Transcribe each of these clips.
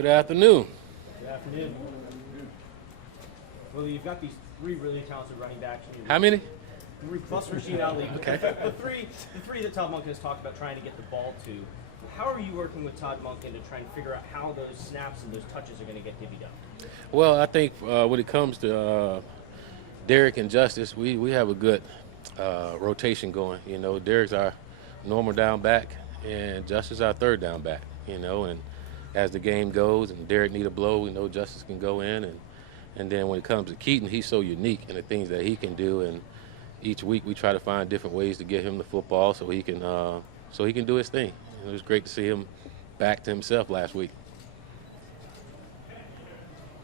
Good afternoon. Good afternoon. Well, you've got these three really talented running backs. How many? Three plus Rashid Ali. Okay. The three that Todd Monken has talked about trying to get the ball to. How are you working with Todd Monken to try and figure out how those snaps and those touches are going to get divvied up? Well, I think when it comes to Derek and Justice, we have a good rotation going. You know, Derek's our normal down back, and Justice our third down back. You know, and as the game goes, and Derek need a blow, we know Justice can go in, and then when it comes to Keaton, he's so unique in the things that he can do, and each week we try to find different ways to get him the football so he can do his thing. It was great to see him back to himself last week.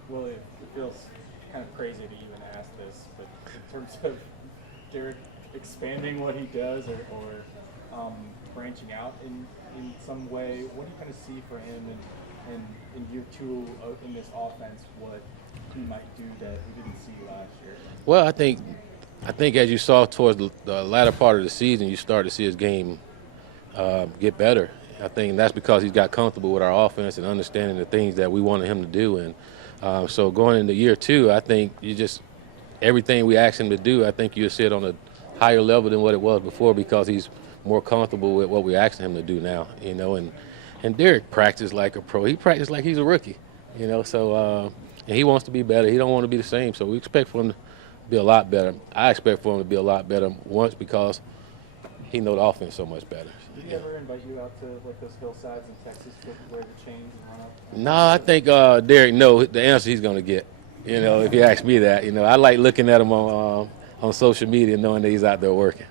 Well, it feels kind of crazy to even ask this, but in terms of Derek expanding what he does or branching out in some way, what do you kind of see for him and in year two in this offense, what he might do that we didn't see last year? Well, I think as you saw towards the latter part of the season, you start to see his game get better. I think that's because he's got comfortable with our offense and understanding the things that we wanted him to do. And so going into year two, I think everything we asked him to do, I think you'll see it on a higher level than what it was before because he's more comfortable with what we're asking him to do now. You know, and Derek practiced like a pro. He practiced like he's a rookie. You know, so and he wants to be better. He don't want to be the same. So we expect for him to be a lot better. I expect for him to be a lot better once because he knows the offense so much better. Did he ever invite you out to like those hillsides in Texas to wear the chains and run up? No, I think Derek knows the answer he's going to get. You know, if you ask me that, you know, I like looking at him on social media, knowing that he's out there working.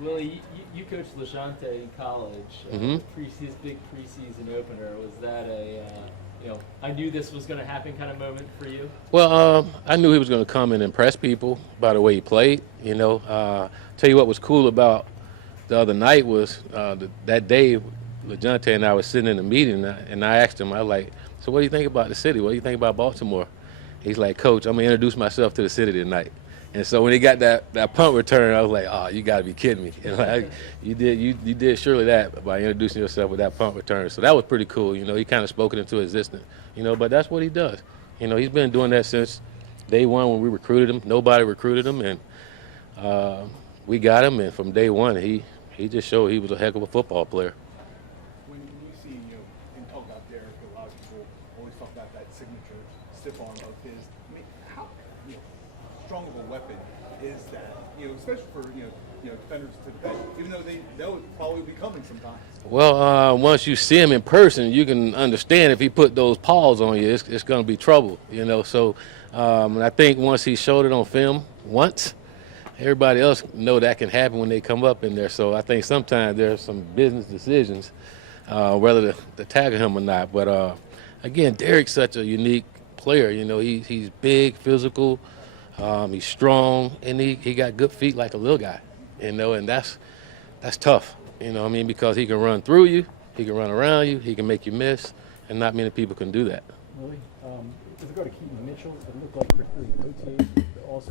Willie, you coached LaJohntay in college. His big preseason opener, was that a I knew this was going to happen kind of moment for you? Well, I knew he was going to come and impress people by the way he played. You know, tell you what was cool about the other night was that day, LaJohntay and I was sitting in a meeting, and I asked him, I was like, so what do you think about the city? What do you think about Baltimore? He's like, Coach, I'm going to introduce myself to the city tonight. And so when he got that punt return, I was like, oh, you got to be kidding me. You know, you did surely that by introducing yourself with that punt return. So that was pretty cool. You know, he kind of spoke it into existence. You know, but that's what he does. You know, he's been doing that since day one when we recruited him. Nobody recruited him, and we got him. And from day one, he just showed he was a heck of a football player. When you see, and talk about Derek, a lot of people always talk about that signature stiff arm of his. I mean, how strong of a weapon is that? Especially for defenders to defend, even though they know it probably will be coming sometimes. Well, once you see him in person, you can understand if he put those paws on you, it's going to be trouble. You know, so I think once he showed it on film once, everybody else know that can happen when they come up in there. So I think sometimes there's some business decisions whether to tackle him or not. But again, Derek's such a unique player. You know, he's big, physical, he's strong, and he got good feet like a little guy. You know, and that's tough. You know what I mean? Because he can run through you, he can run around you, he can make you miss, and not many people can do that. Really? With regard to Keaton Mitchell, it looked like for the OTA